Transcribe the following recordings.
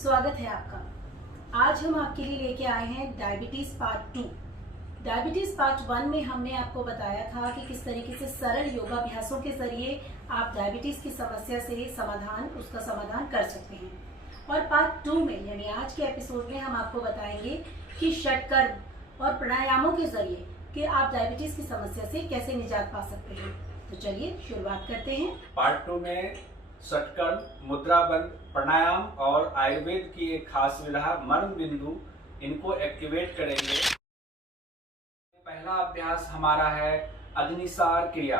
स्वागत है आपका। आज हम आपके लिए लेके आए हैं डायबिटीज पार्ट 2। डायबिटीज पार्ट 1 में हमने आपको बताया था कि किस तरीके से सरल योगाभ्यासों के जरिए आप डायबिटीज की समस्या से उसका समाधान कर सकते हैं। और पार्ट 2 में यानी आज के एपिसोड में हम आपको बताएंगे कि षटकर्म और प्राणायामों के जरिए कि आप डायबिटीज की समस्या से कैसे निजात पा सकते हैं। तो चलिए शुरुआत करते हैं। पार्ट 2 में षटकर्म, मुद्राबंद, प्राणायाम और आयुर्वेद की एक खास विधा मर्म बिंदु, इनको एक्टिवेट करेंगे। पहला अभ्यास हमारा है अग्निसार क्रिया।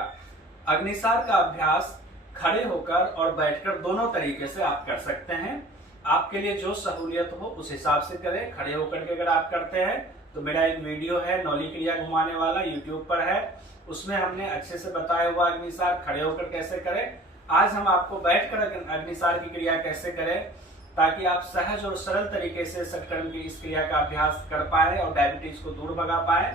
अग्निसार का अभ्यास खड़े होकर और बैठकर दोनों तरीके से आप कर सकते हैं। आपके लिए जो सहूलियत हो उस हिसाब से करें। खड़े होकर के अगर आप करते हैं तो मेरा एक वीडियो है नौली क्रिया घुमाने वाला, यूट्यूब पर है, उसमें हमने अच्छे से बताया हुआ अग्निसार खड़े होकर कैसे करें। आज हम आपको बैठकर अग्निसार की क्रिया कैसे करें ताकि आप सहज और सरल तरीके से षटकर्म की इस क्रिया का अभ्यास कर पाए और डायबिटीज को दूर भगा पाए।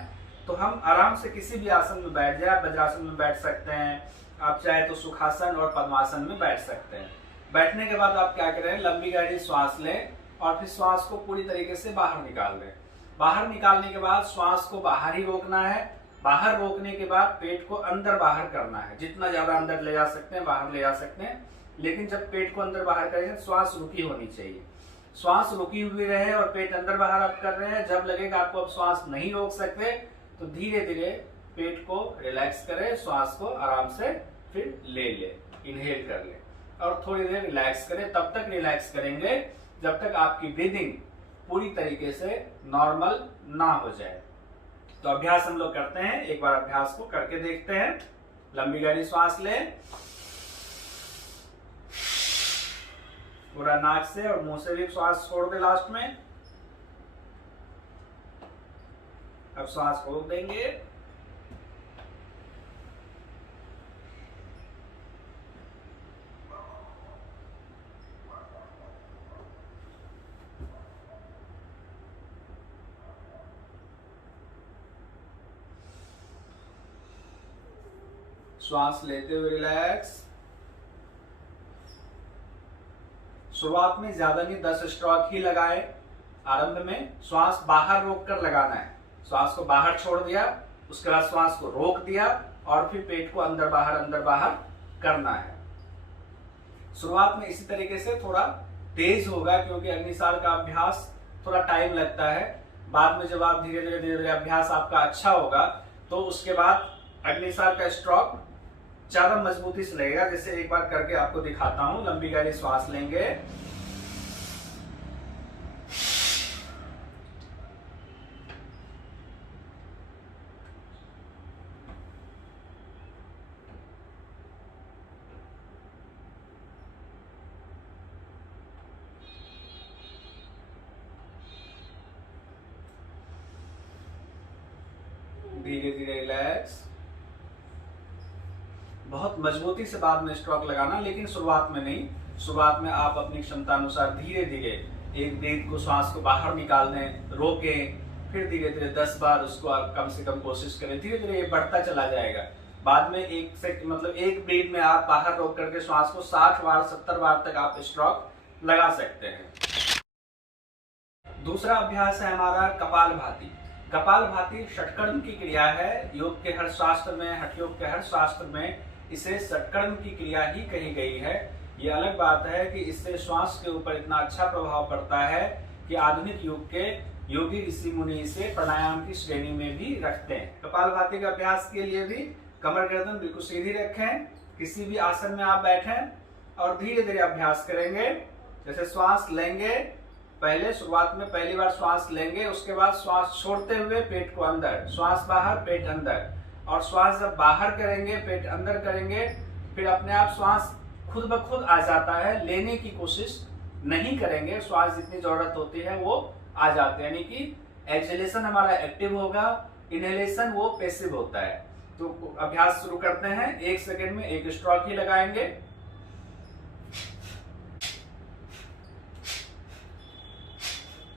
तो हम आराम से किसी भी आसन में बैठ जाए। आप वज्रासन में बैठ सकते हैं, आप चाहे तो सुखासन और पद्मासन में बैठ सकते हैं। बैठने के बाद आप क्या करें, लंबी गहरी श्वास लें और फिर श्वास को पूरी तरीके से बाहर निकाल दें। बाहर निकालने के बाद श्वास को बाहर ही रोकना है। बाहर रोकने के बाद पेट को अंदर बाहर करना है। जितना ज्यादा अंदर ले जा सकते हैं बाहर ले जा सकते हैं, लेकिन जब पेट को अंदर बाहर करेंगे श्वास रुकी होनी चाहिए। श्वास रुकी हुई रहे और पेट अंदर बाहर आप कर रहे हैं। जब लगेगा आपको अब श्वास नहीं रोक सकते तो धीरे धीरे पेट को रिलैक्स करें, श्वास को आराम से फिर ले इनहेल कर ले और थोड़ी देर रिलैक्स करें। तब तक रिलैक्स करेंगे जब तक आपकी ब्रीदिंग पूरी तरीके से नॉर्मल ना हो जाए। तो अभ्यास हम लोग करते हैं, एक बार अभ्यास को करके देखते हैं। लंबी गहरी श्वास लें, पूरा नाक से और मुंह से भी श्वास छोड़ दे लास्ट में। अब श्वास को रोक देंगे। श्वास लेते हुए रिलैक्स। शुरुआत में ज्यादा नहीं, 10 स्ट्रोक ही लगाए। आरंभ में श्वास बाहर रोककर लगाना है। श्वास को बाहर छोड़ दिया, उसके बाद श्वास को रोक दिया और फिर पेट को अंदर बाहर करना है। शुरुआत में इसी तरीके से थोड़ा तेज होगा क्योंकि अग्निसार का अभ्यास थोड़ा टाइम लगता है। बाद में जब आप धीरे धीरे अभ्यास आपका अच्छा होगा तो उसके बाद अग्निसार का स्ट्रोक ज्यादा मजबूती से लगेगा। जैसे एक बार करके आपको दिखाता हूं। लंबी गहरी श्वास लेंगे, धीरे धीरे रिलैक्स। बहुत मजबूती से बाद में स्ट्रोक लगाना, लेकिन शुरुआत में नहीं। शुरुआत में आप अपनी क्षमता अनुसार धीरे धीरे एक ब्रीथ को, श्वास को बाहर निकाल दें, रोकें, फिर धीरे धीरे 10 बार उसको आप कम से कम कोशिश करें। धीरे धीरे ये बढ़ता चला जाएगा। बाद में एक ब्रीथ में आप बाहर रोक करके श्वास को 60 बार 70 बार तक आप स्ट्रोक लगा सकते हैं। दूसरा अभ्यास है हमारा कपालभाति। कपालभाति षटकर्म की क्रिया है। योग के हर शास्त्र में, हठ योग के हर शास्त्र में इसे षटकर्म की क्रिया ही कही गई है। ये अलग बात है कि इससे श्वास के ऊपर इतना अच्छा प्रभाव पड़ता है कि आधुनिक युग के योगी ऋषि मुनि इसे प्राणायाम की श्रेणी में भी रखते हैं। कपालभाति के अभ्यास के लिए भी कमर गर्दन बिल्कुल सीधी रखें, किसी भी आसन में आप बैठें और धीरे धीरे अभ्यास करेंगे। जैसे श्वास लेंगे, पहले शुरुआत में पहली बार श्वास लेंगे, उसके बाद श्वास छोड़ते हुए पेट को अंदर, श्वास बाहर पेट अंदर, और श्वास जब बाहर करेंगे पेट अंदर करेंगे, फिर अपने आप श्वास खुद ब खुद आ जाता है। लेने की कोशिश नहीं करेंगे, श्वास जितनी जरूरत होती है वो आ जाते हैं। यानी कि एक्सहेलेशन हमारा एक्टिव होगा, इनहेलेशन वो पैसिव होता है। तो अभ्यास शुरू करते हैं। 1 सेकेंड में 1 स्ट्रोक ही लगाएंगे।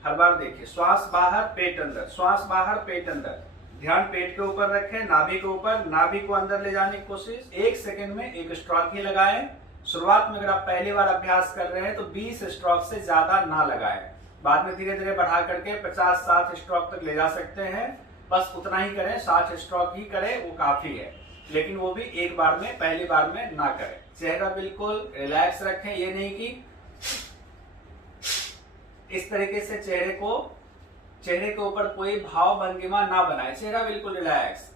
हर बार देखिए, श्वास बाहर पेट अंदर, श्वास बाहर पेट अंदर। ध्यान पेट के ऊपर रखें, नाभि के ऊपर, नाभि को अंदर ले जाने की कोशिश। 1 सेकेंड में 1 स्ट्रोक ही लगाएं। शुरुआत में अगर आप पहली बार अभ्यास कर रहे हैं तो 20 स्ट्रोक से ज्यादा ना लगाएं। बाद में धीरे धीरे बढ़ा करके 50-60 स्ट्रोक तक ले जा सकते हैं। बस उतना ही करें, 60 स्ट्रोक ही करें, वो काफी है। लेकिन वो भी एक बार में, पहली बार में ना करें। चेहरा बिल्कुल रिलैक्स रखें, ये नहीं कि इस तरीके से चेहरे के ऊपर कोई भाव भंगिमा ना बनाए। चेहरा बिल्कुल रिलैक्स।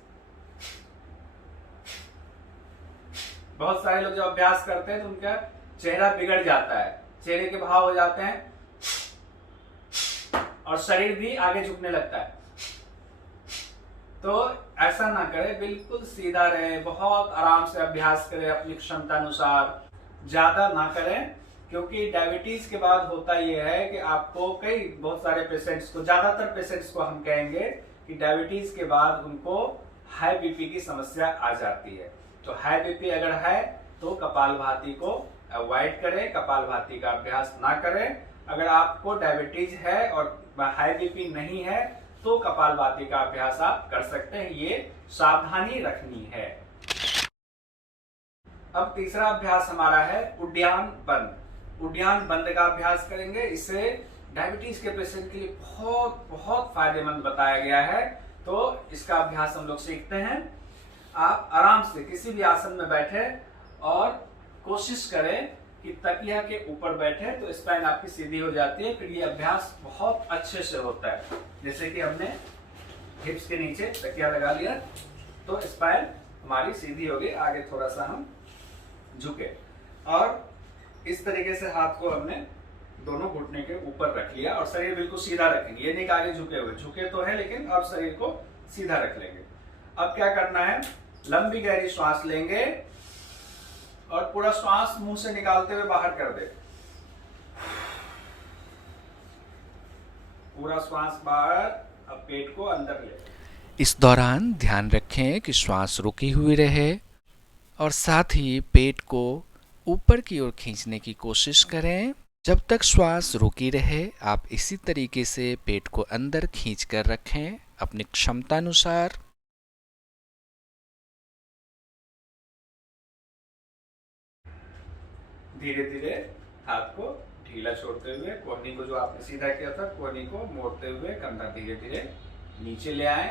बहुत सारे लोग जब अभ्यास करते हैं तो उनका चेहरा बिगड़ जाता है, चेहरे के भाव हो जाते हैं और शरीर भी आगे झुकने लगता है। तो ऐसा ना करें, बिल्कुल सीधा रहे, बहुत आराम से अभ्यास करें अपनी क्षमता अनुसार, ज्यादा ना करें। क्योंकि डायबिटीज के बाद होता यह है कि आपको बहुत सारे पेशेंट्स को, ज्यादातर पेशेंट्स को हम कहेंगे कि डायबिटीज के बाद उनको हाई बीपी की समस्या आ जाती है। तो हाई बीपी अगर है तो कपालभाति को अवॉइड करें, कपालभाति का अभ्यास ना करें। अगर आपको डायबिटीज है और हाई बीपी नहीं है तो कपालभाति का अभ्यास आप कर सकते हैं, ये सावधानी रखनी है। अब तीसरा अभ्यास हमारा है उड्डयन बंद। उड्डयन बंद का अभ्यास करेंगे। इससे डायबिटीज के पेशेंट के लिए बहुत बहुत फायदेमंद बताया गया है। तो इसका अभ्यास हम लोग सीखते हैं। आप आराम से किसी भी आसन में बैठे और कोशिश करें कि तकिया के ऊपर बैठे तो स्पाइन आपकी सीधी हो जाती है। फिर ये अभ्यास बहुत अच्छे से होता है। जैसे कि हमने हिप्स के नीचे तकिया लगा लिया तो स्पाइन हमारी सीधी हो गई। आगे थोड़ा सा हम झुके और इस तरीके से हाथ को हमने दोनों घुटने के ऊपर रख लिया और शरीर बिल्कुल सीधा रखेंगे। ये नहीं कि आगे झुके हुए, झुके तो है लेकिन अब शरीर को सीधा रख लेंगे। अब क्या करना है, लंबी गहरी श्वास लेंगे और पूरा श्वास मुंह से निकालते हुए बाहर कर दे। पूरा श्वास बाहर, अब पेट को अंदर ले। इस दौरान ध्यान रखें कि श्वास रुकी हुई रहे और साथ ही पेट को ऊपर की ओर खींचने की कोशिश करें। जब तक श्वास रुकी रहे आप इसी तरीके से पेट को अंदर खींच कर रखें अपनी क्षमता अनुसार। धीरे धीरे हाथ को ढीला छोड़ते हुए कोहनी को, जो आपने सीधा किया था, कोहनी को मोड़ते हुए कंधा धीरे धीरे नीचे ले आए।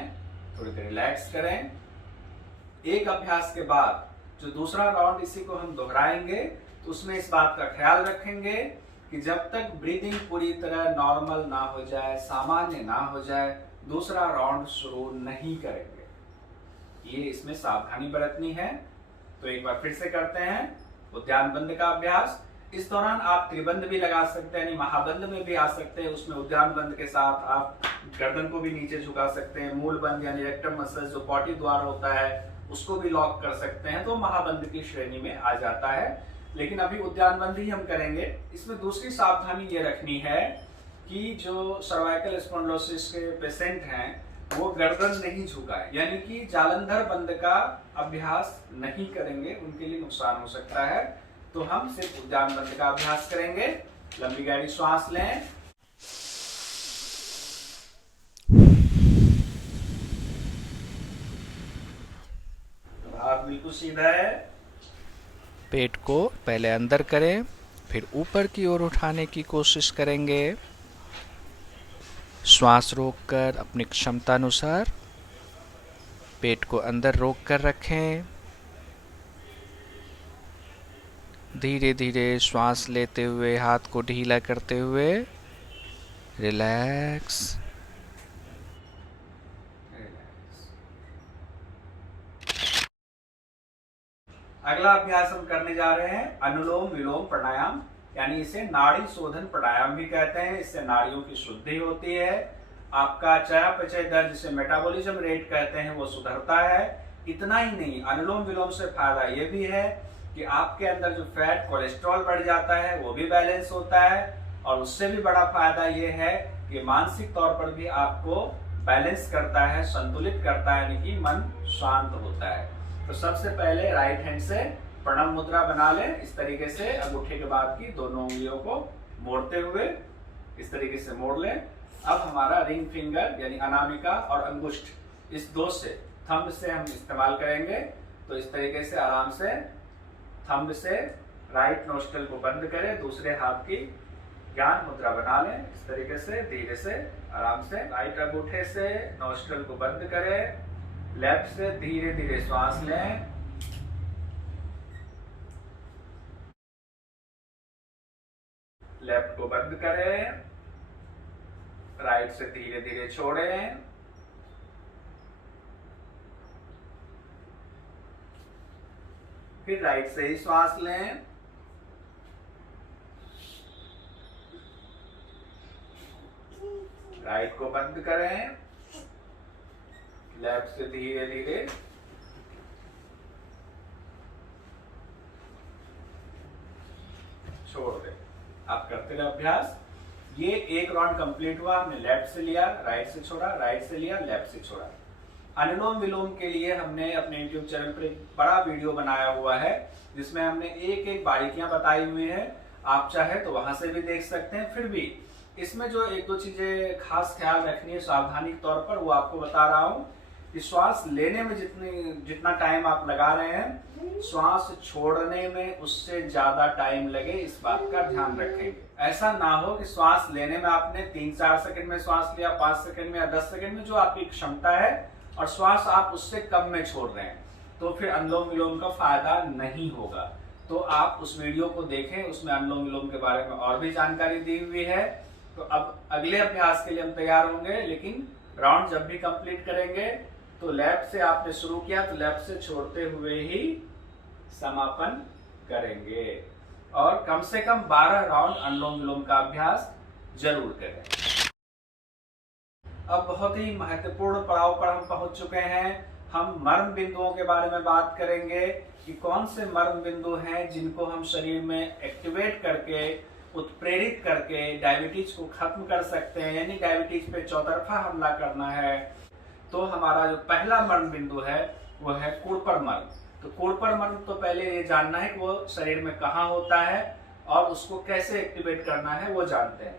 थोड़ी देर रिलैक्स करें। एक अभ्यास के बाद जो दूसरा राउंड इसी को हम दोहराएंगे तो उसमें इस बात का ख्याल रखेंगे कि जब तक ब्रीदिंग पूरी तरह नॉर्मल ना हो जाए, सामान्य ना हो जाए, दूसरा राउंड शुरू नहीं करेंगे। ये इसमें सावधानी बरतनी है। तो एक बार फिर से करते हैं उद्यान बंद का अभ्यास। इस दौरान आप त्रिबंध भी लगा सकते हैं, यानी महाबंद में भी आ सकते हैं। उसमें उद्यान बंद के साथ आप गर्दन को भी नीचे झुका सकते हैं। मूल बंद यानी रेक्टम मसल जो पॉटी द्वार होता है उसको भी लॉक कर सकते हैं, तो महाबंद की श्रेणी में आ जाता है। लेकिन अभी उद्यान बंद ही हम करेंगे। इसमें दूसरी सावधानी ये रखनी है कि जो सर्वाइकल स्पॉन्डिलोसिस के पेशेंट हैं वो गर्दन नहीं झुकाए, यानी कि जालंधर बंद का अभ्यास नहीं करेंगे, उनके लिए नुकसान हो सकता है। तो हम सिर्फ उद्यान बंद का अभ्यास करेंगे। लंबी गहरी श्वास लें, हाथ बिल्कुल सीधा है। पेट को पहले अंदर करें, फिर ऊपर की ओर उठाने की कोशिश करेंगे। श्वास रोककर अपनी क्षमता अनुसार पेट को अंदर रोक कर रखें। धीरे धीरे श्वास लेते हुए हाथ को ढीला करते हुए रिलैक्स। अगला अभ्यास हम करने जा रहे हैं अनुलोम विलोम प्राणायाम, यानी इसे नाड़ी शोधन प्राणायाम भी कहते हैं। इससे नाड़ियों की शुद्धि होती है, आपका चयापचय दर जिसे मेटाबॉलिज्म रेट कहते हैं वो सुधरता है। इतना ही नहीं, अनुलोम विलोम से फायदा ये भी है कि आपके अंदर जो फैट कोलेस्ट्रॉल बढ़ जाता है वो भी बैलेंस होता है। और उससे भी बड़ा फायदा ये है कि मानसिक तौर पर भी आपको बैलेंस करता है, संतुलित करता है, यानी कि मन शांत होता है। तो सबसे पहले राइट हैंड से प्रणव मुद्रा बना लें। इस तरीके से अंगूठे के बाद की दोनों उंगलियों को मोड़ते हुए इस तरीके से मोड़ लें। अब हमारा रिंग फिंगर यानी अनामिका और अंगुष्ठ, इस दो से, थंब से हम इस्तेमाल करेंगे। तो इस तरीके से आराम से थंब से राइट नोस्ट्रल को बंद करें, दूसरे हाथ की ज्ञान मुद्रा बना लें। इस तरीके से धीरे से आराम से राइट अंगूठे से नोस्ट्रल को बंद करें, लेफ्ट से धीरे धीरे श्वास लें। लेफ्ट को बंद करें, राइट से धीरे धीरे छोड़ें। फिर राइट से ही श्वास लें। राइट को बंद करें, लेफ्ट से धीरे धीरे छोड़ दें। आप करते रहे अभ्यास। ये एक राउंड कंप्लीट हुआ, हमने लेफ्ट से लिया, राइट से छोड़ा, राइट से लिया, लेफ्ट से छोड़ा। अनुलोम विलोम के लिए हमने अपने YouTube चैनल पर एक बड़ा वीडियो बनाया हुआ है जिसमें हमने एक एक बारीकियां बताई हुई है। आप चाहे तो वहां से भी देख सकते हैं। फिर भी इसमें जो एक दो चीजें खास ख्याल रखनी है सावधानी के तौर पर, वो आपको बता रहा हूं कि श्वास लेने में जितना टाइम आप लगा रहे हैं, श्वास छोड़ने में उससे ज्यादा टाइम लगे, इस बात का ध्यान रखेंगे। ऐसा ना हो कि श्वास लेने में आपने 3-4 सेकंड में श्वास लिया, 5 सेकंड में या 10 सेकंड में, जो आपकी क्षमता है, और श्वास आप उससे कम में छोड़ रहे हैं, तो फिर अनुलोम विलोम का फायदा नहीं होगा। तो आप उस वीडियो को देखें, उसमें अनुलोम विलोम के बारे में और भी जानकारी दी हुई है। तो अब अगले अभ्यास के लिए हम तैयार होंगे, लेकिन राउंड जब भी कंप्लीट करेंगे तो लेफ्ट से आपने शुरू किया तो लेफ्ट से छोड़ते हुए ही समापन करेंगे, और कम से कम 12 राउंड अनुलोम विलोम का अभ्यास जरूर करें। अब बहुत ही महत्वपूर्ण पड़ाव पर हम पहुंच चुके हैं। हम मर्म बिंदुओं के बारे में बात करेंगे कि कौन से मर्म बिंदु हैं जिनको हम शरीर में एक्टिवेट करके, उत्प्रेरित करके डायबिटीज को खत्म कर सकते हैं, यानी डायबिटीज पे चौतरफा हमला करना है। तो हमारा जो पहला मर्म बिंदु है वो है कुड़पर मर्म। तो कुड़पर मर्म तो पहले ये जानना है कि वो शरीर में कहाँ होता है और उसको कैसे एक्टिवेट करना है वो जानते हैं।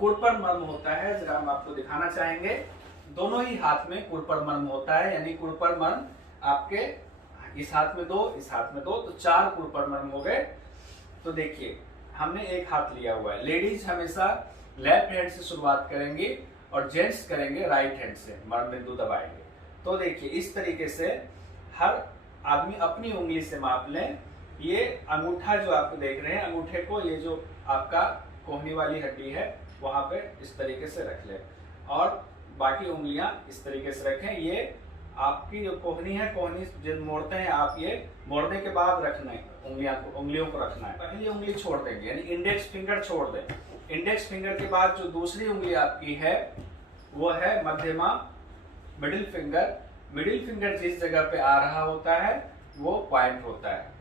कुड़पर मर्म होता है, जरा हम आपको दिखाना चाहेंगे, दोनों ही हाथ में कुड़पर मर्म होता है, यानी कुड़पर मर्म आपके इस हाथ में 2, इस हाथ में 2, तो 4 कुड़पर मर्म हो गए। तो देखिए हमने एक हाथ लिया हुआ है। लेडीज हमेशा लेफ्ट हैंड से शुरुआत करेंगी और जेंट्स करेंगे राइट हैंड से, मर्म बिंदु दबाएंगे। तो देखिए इस तरीके से हर आदमी अपनी उंगली से माप लें। ये अंगूठा जो आप देख रहे हैं, अंगूठे को ये जो आपका कोहनी वाली हड्डी है वहां पे इस तरीके से रख लें, और बाकी उंगलियां इस तरीके से रखें। ये आपकी जो कोहनी है, कोहनी जब मोड़ते हैं आप, ये मोड़ने के बाद रखना है उंगलियों को रखना है। पहली उंगली छोड़ देंगे, यानी इंडेक्स फिंगर छोड़ दें। इंडेक्स फिंगर के बाद जो दूसरी उंगली आपकी है वो है मध्यमा, मिडिल फिंगर। मिडिल फिंगर जिस जगह पे आ रहा होता है वो पॉइंट होता है।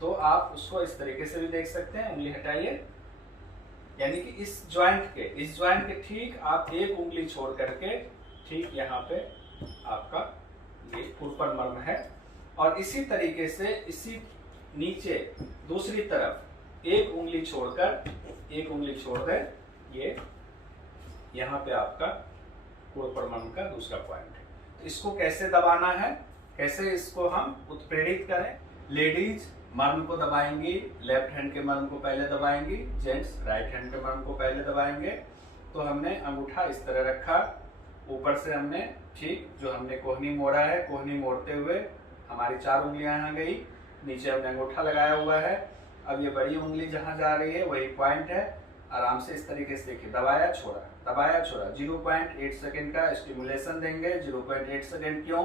तो आप उसको इस तरीके से भी देख सकते हैं। उंगली हटाइए, यानी कि इस ज्वाइंट के ठीक आप एक उंगली छोड़ करके ठीक यहाँ पे आपका ये कुड़पर मर्म है। और इसी तरीके से इसी नीचे दूसरी तरफ एक उंगली छोड़ दें, ये यहाँ पे आपका कुड़पर मर्म का दूसरा पॉइंट है। तो इसको कैसे दबाना है, कैसे इसको हम उत्प्रेरित करें। लेडीज मर्म को दबाएंगी, लेफ्ट हैंड के मर्म को पहले दबाएंगी, जेंट्स राइट हैंड के मर्म को पहले दबाएंगे। तो हमने अंगूठा इस तरह रखा, ऊपर से हमने ठीक जो हमने कोहनी मोड़ा है, कोहनी मोड़ते हुए हमारी 4 उंगलियां यहाँ गई, नीचे हमने अंगूठा लगाया हुआ है। अब ये बड़ी उंगली जहाँ जा रही है वही पॉइंट है। आराम से इस तरीके से देखिए, दबाया छोड़ा, दबाया छोड़ा। 0.8 सेकेंड का स्टिमुलेशन देंगे। 0.8 सेकेंड क्यों?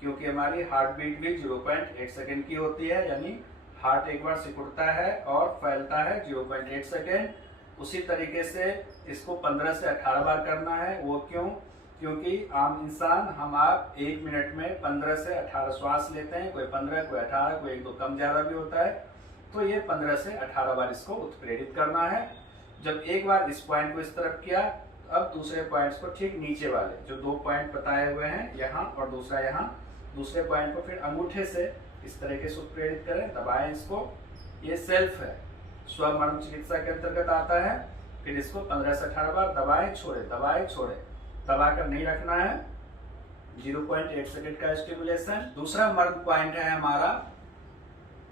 क्योंकि हमारी हार्ट बीट भी 0.8 सेकेंड की होती है, यानी हार्ट एक बार सिकुड़ता है और फैलता है 0.8 सेकेंड। उसी तरीके से इसको 15 से 18 बार करना है। वो क्यों? क्योंकि आम इंसान हम आप 1 मिनट में 15 से 18 श्वास लेते हैं, कोई 15, कोई 18, कोई 1-2 कम ज्यादा भी होता है। तो ये 15 से 18 बार इसको उत्प्रेरित करना है। जब एक बार इस पॉइंट को इस तरफ किया, अब दूसरे पॉइंट्स को ठीक नीचे वाले जो 2 पॉइंट बताए हुए हैं, यहाँ और दूसरा यहाँ, दूसरे पॉइंट को फिर अंगूठे से इस तरीके से उत्प्रेरित करें, दबाएं इसको। ये सेल्फ है, स्वमर्म चिकित्सा के अंतर्गत आता है। फिर इसको 15 से 18 बार दबाएं छोड़े, दबाएं छोड़े, दबाकर नहीं रखना है। 0.8 सेकेंड का स्टिमुलेशन। दूसरा मर्म पॉइंट है हमारा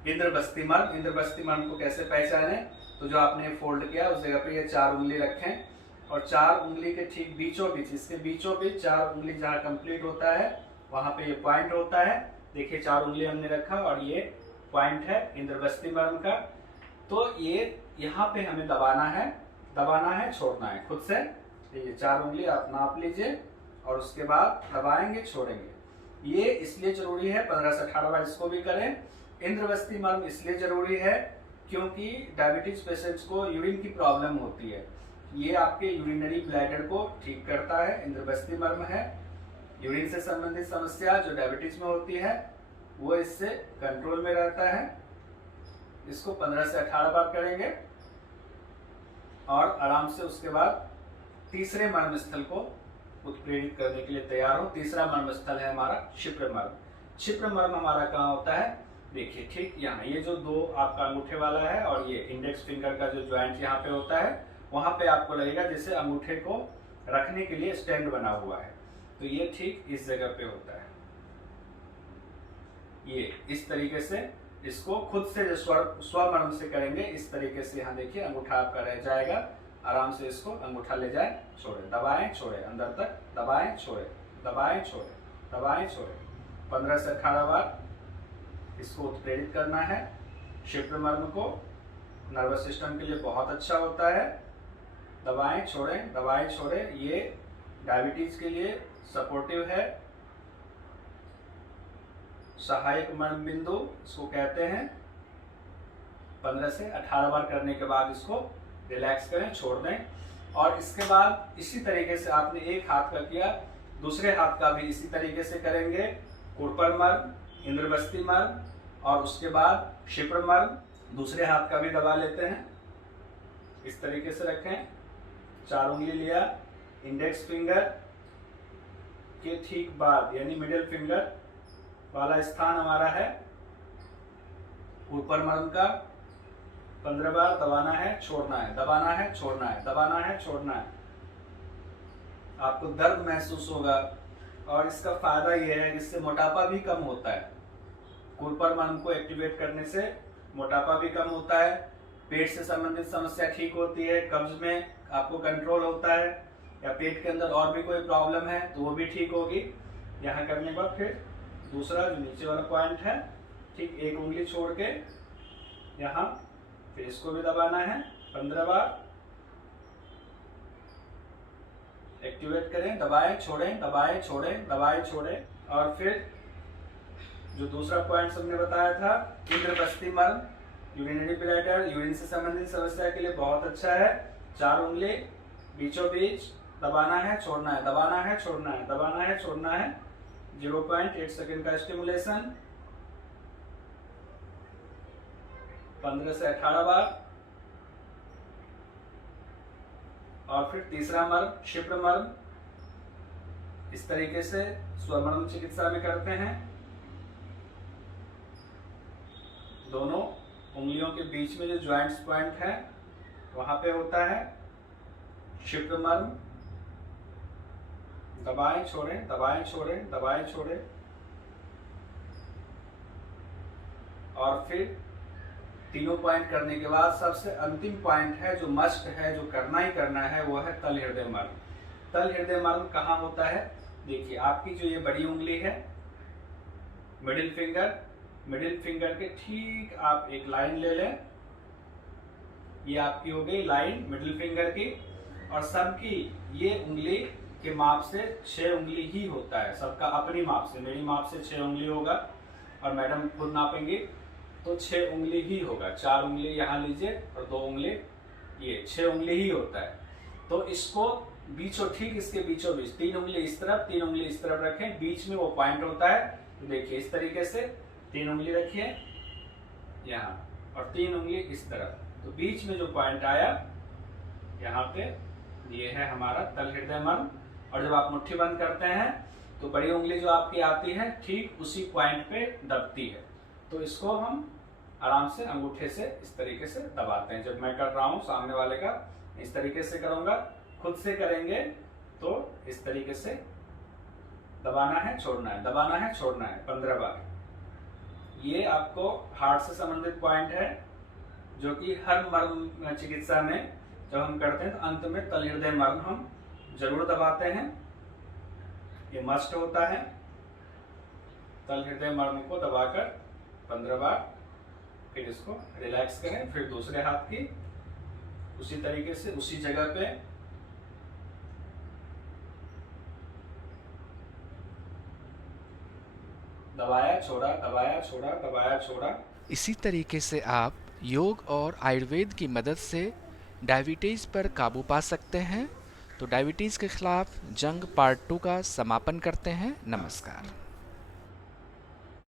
इंद्रबस्ती मर्म। इंद्रबस्ती मर्म को कैसे पहचाने, तो जो आपने फोल्ड किया उस जगह पे ये 4 उंगली रखें और 4 उंगली के ठीक बीचों बीच, इसके बीचों बीच 4 उंगली जहाँ कंप्लीट होता है वहां पे ये पॉइंट होता है। देखिए 4 उंगली हमने रखा और ये पॉइंट है इंद्रबस्ती मर्म का। तो ये यहाँ पे हमें दबाना है छोड़ना है खुद से। ये 4 उंगली आप नाप लीजिए और उसके बाद दबाएंगे छोड़ेंगे। ये इसलिए जरूरी है, 15 से 18 बार इसको भी करें। इंद्रबस्ती मर्म इसलिए जरूरी है क्योंकि डायबिटीज पेशेंट्स को यूरिन की प्रॉब्लम होती है। ये आपके यूरिनरी ब्लैडर को ठीक करता है। इंद्रबस्ती मर्म है, यूरिन से संबंधित समस्या जो डायबिटीज में होती है वो इससे कंट्रोल में रहता है। इसको 15 से 18 बार करेंगे और आराम से उसके बाद तीसरे मर्म स्थल को उत्प्रेरित करने के लिए तैयार हो। तीसरा मर्म स्थल है हमारा क्षिप्र मर्म। क्षिप्र मर्म हमारा कहाँ होता है, देखिए ठीक यहाँ, ये जो 2 आपका अंगूठे वाला है और ये इंडेक्स फिंगर का जो जॉइंट यहाँ पे होता है वहां पे आपको लगेगा जैसे अंगूठे को रखने के लिए स्टैंड बना हुआ है। तो ये ठीक इस जगह पे होता है। ये इस तरीके से इसको खुद से जो स्वमर्म से करेंगे इस तरीके से, यहाँ देखिए अंगूठा आपका रह जाएगा। आराम से इसको अंगूठा ले जाए छोड़े, दबाएं छोड़े, अंदर तक दबाएं छोड़े, दबाएं छोड़े, दबाएं छोड़े। 15 से 18 बार इसको उत्प्रेरित करना है। क्षिप्र मर्म को नर्वस सिस्टम के लिए बहुत अच्छा होता है। दबाएं छोड़ें, दबाएं छोड़ें। ये डायबिटीज के लिए सपोर्टिव है। सहायक मर्म बिंदु इसको कहते हैं। 15 से 18 बार करने के बाद इसको रिलैक्स करें, छोड़ दें। और इसके बाद इसी तरीके से आपने एक हाथ का किया, दूसरे हाथ का भी इसी तरीके से करेंगे। कुरपर मर्म, इंद्रबस्ती मर्म और उसके बाद क्षिप्र मर्म। दूसरे हाथ का भी दबा लेते हैं, इस तरीके से रखें। 4 उंगली लिया, इंडेक्स फिंगर के ठीक बाद यानी मिडिल फिंगर वाला स्थान हमारा है ऊपर मर्म का। 15 बार दबाना है, छोड़ना है, दबाना है, छोड़ना है, दबाना है, छोड़ना है। आपको दर्द महसूस होगा और इसका फायदा यह है जिससे मोटापा भी कम होता है। कुरपर मर्म को एक्टिवेट करने से मोटापा भी कम होता है, पेट से संबंधित समस्या ठीक होती है, कब्ज में आपको कंट्रोल होता है, या पेट के अंदर और भी कोई प्रॉब्लम है तो वो भी ठीक होगी। यहाँ करने के बाद फिर दूसरा जो नीचे वाला पॉइंट है, ठीक एक उंगली छोड़ के यहाँ फिर इसको भी दबाना है 15 बार। एक्टिवेट करें, दबाएं छोड़ें, दबाएं छोड़ें, दबाएं छोड़ें। और फिर जो दूसरा पॉइंट हमने बताया था इंद्रबस्ती मर्म, यूरिनरी ब्लैडर, यूरिन से संबंधित समस्या के लिए बहुत अच्छा है। 4 उंगली बीचों बीच दबाना है, छोड़ना है, दबाना है, छोड़ना है, दबाना है, छोड़ना है। 0.8 सेकेंड का स्टिमुलेशन 15 से 18 बार। और फिर तीसरा मर्म क्षिप्र मर्म, इस तरीके से स्वमर्म चिकित्सा में करते हैं। दोनों उंगलियों के बीच में जो ज्वाइंट्स पॉइंट है वहां पे होता है क्षिप्र मर्म। दबाएं छोड़ें, दबाएं छोड़ें, दबाएं छोड़ें। और फिर तीनों पॉइंट करने के बाद सबसे अंतिम पॉइंट है जो मस्ट है, जो करना ही करना है, वो है तल हृदय मर्म। तल हृदय मर्म कहाँ होता है, देखिए आपकी जो ये बड़ी उंगली है मिडिल फिंगर, मिडिल फिंगर के ठीक आप एक लाइन ले लें। ये आपकी हो गई लाइन मिडिल फिंगर की। और सबकी ये उंगली के माप से 6 उंगली ही होता है, सबका अपनी माप से। मेरी माप से 6 उंगली होगा और मैडम खुद नापेंगे तो 6 उंगली ही होगा। 4 उंगली यहाँ लीजिए और 2 उंगली, ये 6 उंगली ही होता है। तो इसको बीचों, ठीक इसके बीचों बीच 3 उंगली इस तरफ, 3 उंगली इस तरफ रखें, बीच में वो पॉइंट होता है। तो देखिए इस तरीके से 3 उंगली रखिए यहाँ और 3 उंगली इस तरफ, तो बीच में जो पॉइंट आया यहाँ पे, ये है हमारा तल हृदय मर्म। और जब आप मुट्ठी बंद करते हैं तो बड़ी उंगली जो आपकी आती है ठीक उसी पॉइंट पे दबती है। तो इसको हम आराम से अंगूठे से इस तरीके से दबाते हैं। जब मैं कर रहा हूँ सामने वाले का इस तरीके से करूंगा, खुद से करेंगे तो इस तरीके से दबाना है, छोड़ना है, दबाना है, छोड़ना है 15 बार। ये आपको हार्ट से संबंधित पॉइंट है, जो कि हर मर्म चिकित्सा में जब हम करते हैं तो अंत में तल हृदय मर्म हम जरूर दबाते हैं। ये मस्ट होता है। तल हृदय मर्म को दबाकर 15 बार, फिर इसको रिलैक्स करें। फिर दूसरे हाथ की उसी तरीके से उसी जगह पे दबाया छोड़ा, दबाया छोड़ा, दबाया छोड़ा। इसी तरीके से आप योग और आयुर्वेद की मदद से डायबिटीज़ पर काबू पा सकते हैं। तो डायबिटीज़ के खिलाफ जंग पार्ट 2 का समापन करते हैं। नमस्कार।